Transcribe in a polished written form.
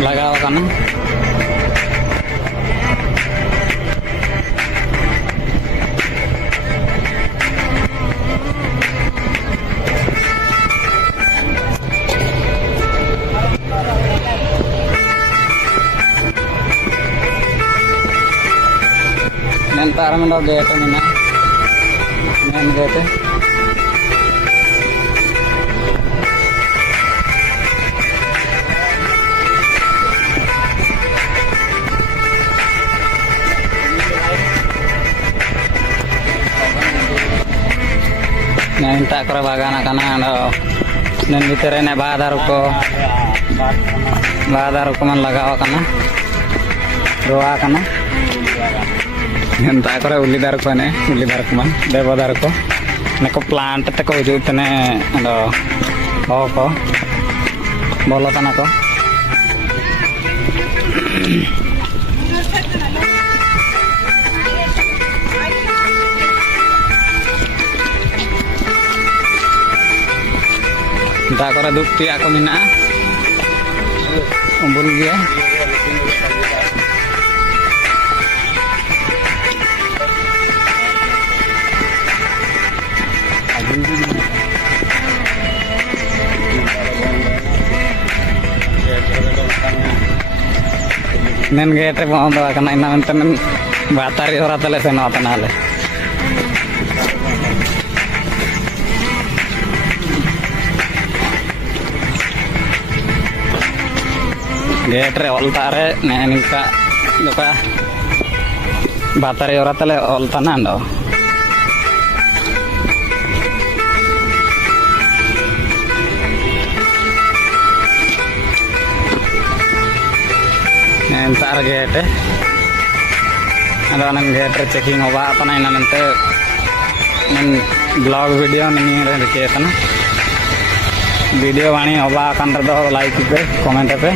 लगावा करना నేను ప్రారంభంలో గేట్ నిన్న నేను గేట్ నేను ठाकरे बागान करना నేను भितर बाजार को मन लगावा करना रोआ करना నేను ठाकरे उल्लीदार को मन देवदार को నాకు ప్లాంట్ తక వజుతనే ఓకో బోలత నాకు ठाकरे दुपti aku mina umbul dia నేను గేట్ బాగుంది అక్కడ ఇన్నంత బాతారి ఎవరతలేసాను అతనాలే గేట్ వెళ్తారే నేను ఇంకా ఒక బాతారి ఎవరతలే వెళ్తానే అండవు నేను తార గేట్ ಅದ ನನ್ನ ಗೇಟ್ರ್ ಚೆಕಿಂಗ್ ಒಬ್ಬ ಆತನ ಏನಂತೆ ನನ್ನ ಬ್ಲಾಗ್ ವಿಡಿಯೋ ನಿಮಗೆ ಕೇಳ್ತಾನೆ ವಿಡಿಯೋ ವಾಣಿ ಒಬ್ಬ ಹಾಕಂಡ್ರದ್ದು ಲೈಕ್ ಇದ್ದೆ ಕಾಮೆಂಟ್ ಐತೆ